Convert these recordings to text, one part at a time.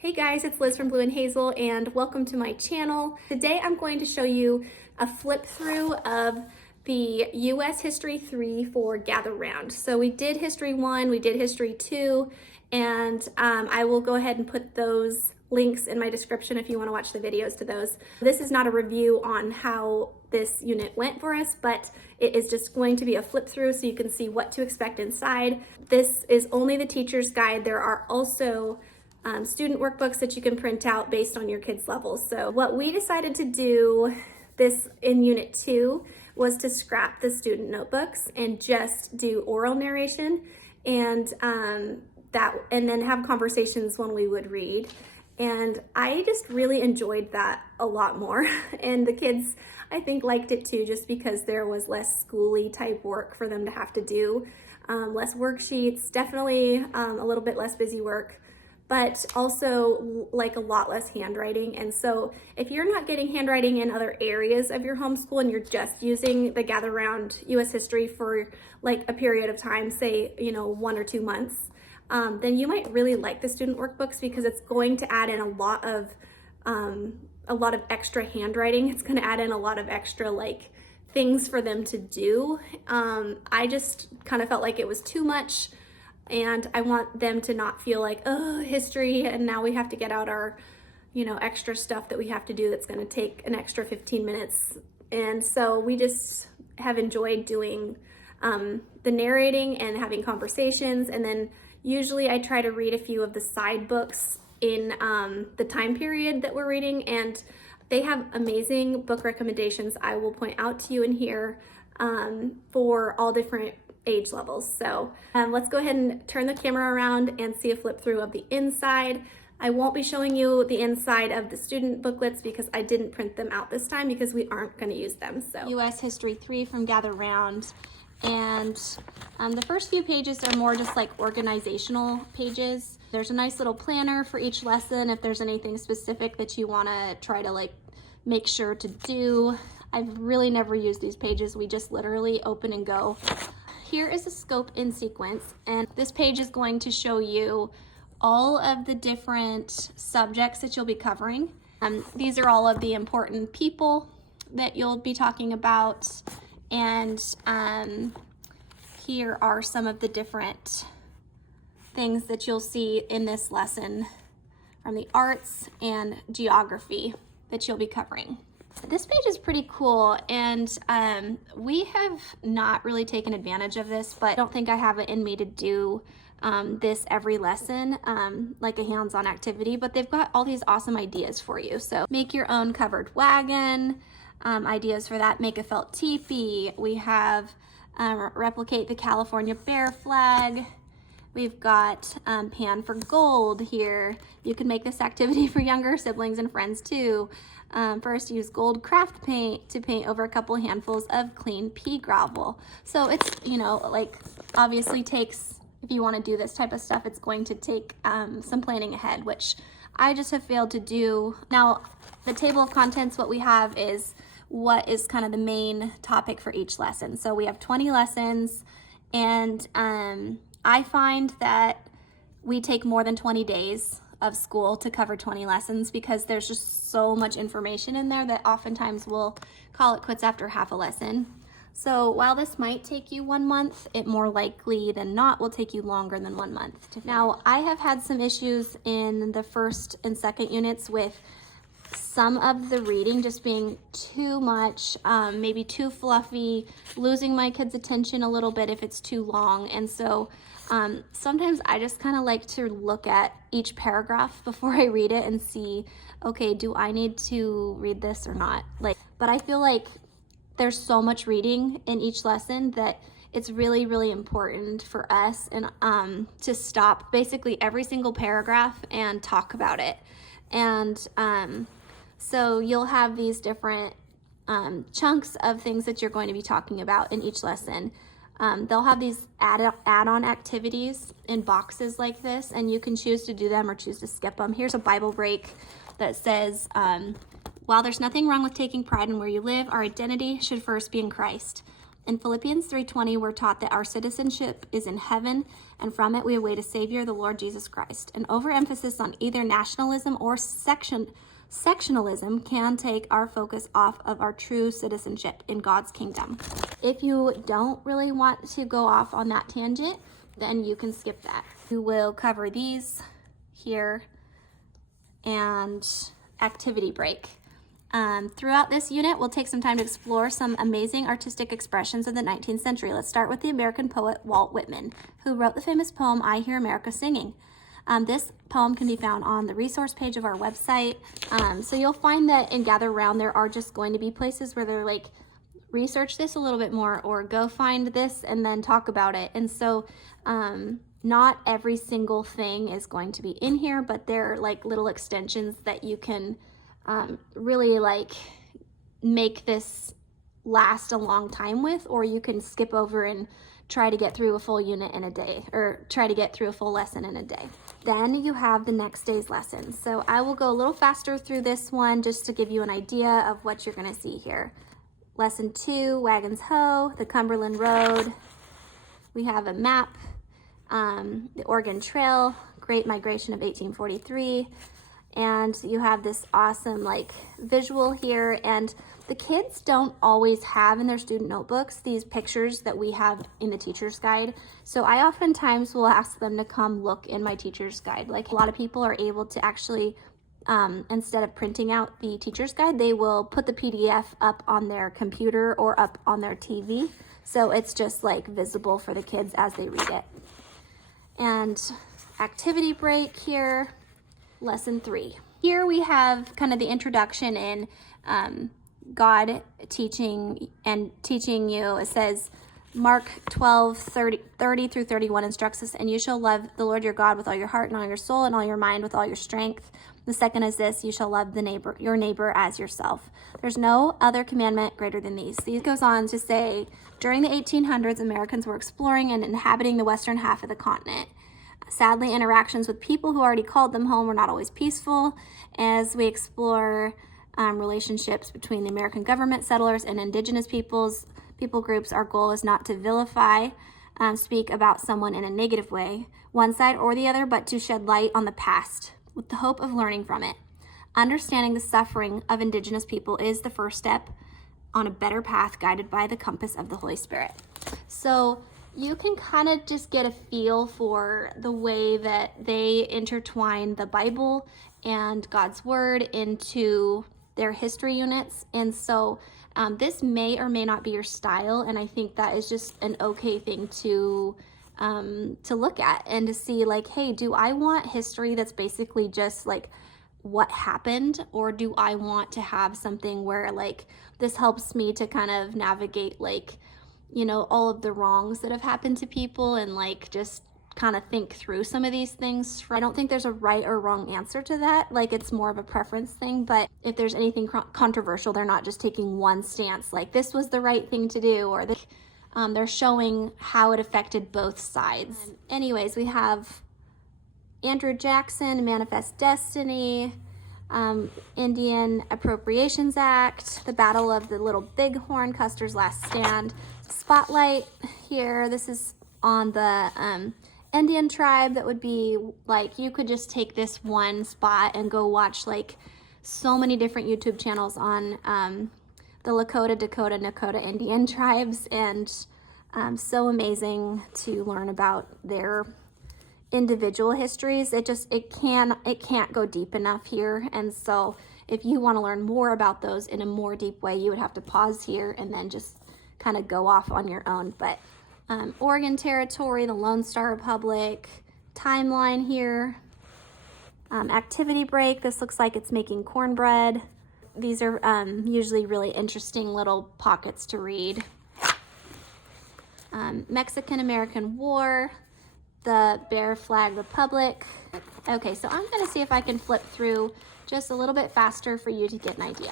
Hey guys, it's Liz from Blue and Hazel and welcome to my channel. Today I'm going to show you a flip through of the US History 3 for Gather Round. So we did History 1, we did History 2, and I will go ahead and put those links in my description if you want to watch the videos to those. This is not a review on how this unit went for us, but it is just going to be a flip through so you can see what to expect inside. This is only the teacher's guide. There are also student workbooks that you can print out based on your kids' levels. So what we decided to do this in Unit 2 was to scrap the student notebooks and just do oral narration and then have conversations when we would read. And I just really enjoyed that a lot more. And the kids, I think, liked it too, just because there was less schooly type work for them to have to do, less worksheets, definitely a little bit less busy work, but also like a lot less handwriting. And so if you're not getting handwriting in other areas of your homeschool and you're just using the Gather Round US History for like a period of time, say, 1 or 2 months, then you might really like the student workbooks because it's going to add in a lot of extra handwriting. It's going to add in a lot of extra like things for them to do. I just kind of felt like it was too much. And I want them to not feel like, oh, history, and now we have to get out our, extra stuff that we have to do that's going to take an extra 15 minutes. And so we just have enjoyed doing the narrating and having conversations. And then usually I try to read a few of the side books in the time period that we're reading. And they have amazing book recommendations I will point out to you in here for all different age levels. So let's go ahead and turn the camera around and see a flip through of the inside. I won't be showing you the inside of the student booklets because I didn't print them out this time because we aren't going to use them. So US History 3 from Gather Round, and the first few pages are more just like organizational pages. There's a nice little planner for each lesson if there's anything specific that you want to try to like make sure to do. I've really never used these pages. We just literally open and go. Here is a scope in sequence, and this page is going to show you all of the different subjects that you'll be covering. These are all of the important people that you'll be talking about, and here are some of the different things that you'll see in this lesson from the arts and geography that you'll be covering. This page is pretty cool, and we have not really taken advantage of this, but I don't think I have it in me to do this every lesson, like a hands-on activity, but they've got all these awesome ideas for you. So make your own covered wagon, ideas for that, make a felt teepee. We have replicate the California bear flag. We've got pan for gold here. You can make this activity for younger siblings and friends too. First, use gold craft paint to paint over a couple handfuls of clean pea gravel. So it's, like obviously takes, if you want to do this type of stuff, it's going to take some planning ahead, which I just have failed to do. Now, the table of contents, what we have is what is kind of the main topic for each lesson. So we have 20 lessons, and I find that we take more than 20 days of school to cover 20 lessons because there's just so much information in there that oftentimes we'll call it quits after half a lesson. So while this might take you 1 month, it more likely than not will take you longer than 1 month. Now, I have had some issues in the first and second units with some of the reading just being too much, maybe too fluffy, losing my kids' attention a little bit if it's too long. And so sometimes I just kind of like to look at each paragraph before I read it and see, okay, do I need to read this or not? But I feel like there's so much reading in each lesson that it's really, really important for us and to stop basically every single paragraph and talk about it. And so you'll have these different chunks of things that you're going to be talking about in each lesson. They'll have these add-on activities in boxes like this, and you can choose to do them or choose to skip them. Here's a Bible break that says, while there's nothing wrong with taking pride in where you live, our identity should first be in Christ. In Philippians 3:20, we're taught that our citizenship is in heaven, and from it we await a Savior, the Lord Jesus Christ. An overemphasis on either nationalism or sectionalism can take our focus off of our true citizenship in God's kingdom. If you don't really want to go off on that tangent, then you can skip that. We will cover these here and activity break. Throughout this unit, we'll take some time to explore some amazing artistic expressions of the 19th century. Let's start with the American poet Walt Whitman, who wrote the famous poem, I Hear America Singing. This poem can be found on the resource page of our website. So you'll find that in Gather Round, there are just going to be places where they're like, research this a little bit more, or go find this and then talk about it. And so not every single thing is going to be in here, but they're like little extensions that you can really like make this last a long time with, or you can skip over and try to get through a full unit in a day, or try to get through a full lesson in a day. Then you have the next day's lesson. So I will go a little faster through this one just to give you an idea of what you're going to see here. Lesson 2, Wagons Ho, the Cumberland Road. We have a map, the Oregon Trail, Great Migration of 1843. And you have this awesome like visual here, and the kids don't always have in their student notebooks these pictures that we have in the teacher's guide. So I oftentimes will ask them to come look in my teacher's guide. Like a lot of people are able to actually, instead of printing out the teacher's guide, they will put the PDF up on their computer or up on their TV. So it's just like visible for the kids as they read it. And activity break here. Lesson 3. Here we have kind of the introduction in God teaching you. It says, Mark 12:30 through 31 instructs us, and you shall love the Lord your God with all your heart and all your soul and all your mind with all your strength. The second is this, you shall love your neighbor as yourself. There's no other commandment greater than these. These goes on to say, during the 1800s, Americans were exploring and inhabiting the western half of the continent. Sadly, interactions with people who already called them home were not always peaceful. As we explore relationships between the American government, settlers, and indigenous people groups, our goal is not to vilify, speak about someone in a negative way, one side or the other, but to shed light on the past with the hope of learning from it. Understanding the suffering of indigenous people is the first step on a better path guided by the compass of the Holy Spirit. So you can kind of just get a feel for the way that they intertwine the Bible and God's Word into their history units. And so this may or may not be your style, and I think that is just an okay thing to look at and to see like, hey, do I want history that's basically just like what happened, or do I want to have something where like this helps me to kind of navigate like, you know, all of the wrongs that have happened to people and like just kind of think through some of these things. I don't think there's a right or wrong answer to that. Like it's more of a preference thing, but if there's anything controversial, they're not just taking one stance like this was the right thing to do, or they're showing how it affected both sides. Anyways, we have Andrew Jackson, Manifest Destiny, Indian Appropriations Act, the Battle of the Little Bighorn, Custer's Last Stand, Spotlight here. This is on the Indian tribe. That would be like, you could just take this one spot and go watch like so many different YouTube channels on the Lakota, Dakota, Nakota Indian tribes, and so amazing to learn about their individual histories. It can't go deep enough here. And so if you want to learn more about those in a more deep way, you would have to pause here and then just kind of go off on your own. But Oregon Territory, the Lone Star Republic, timeline here, activity break. This looks like it's making cornbread. These are usually really interesting little pockets to read. Mexican-American War, the Bear Flag Republic. Okay, so I'm going to see if I can flip through just a little bit faster for you to get an idea.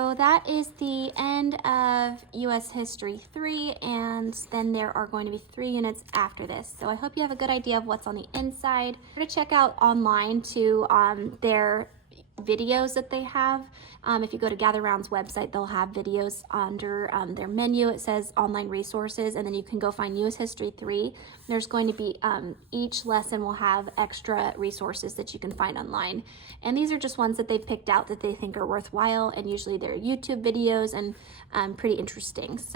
So that is the end of US History 3, and then there are going to be 3 units after this. So I hope you have a good idea of what's on the inside. To check out online too their videos that they have. If you go to Gather Round's website, they'll have videos under their menu. It says online resources, and then you can go find US History 3. There's going to be, each lesson will have extra resources that you can find online. And these are just ones that they've picked out that they think are worthwhile, and usually they're YouTube videos and pretty interesting. So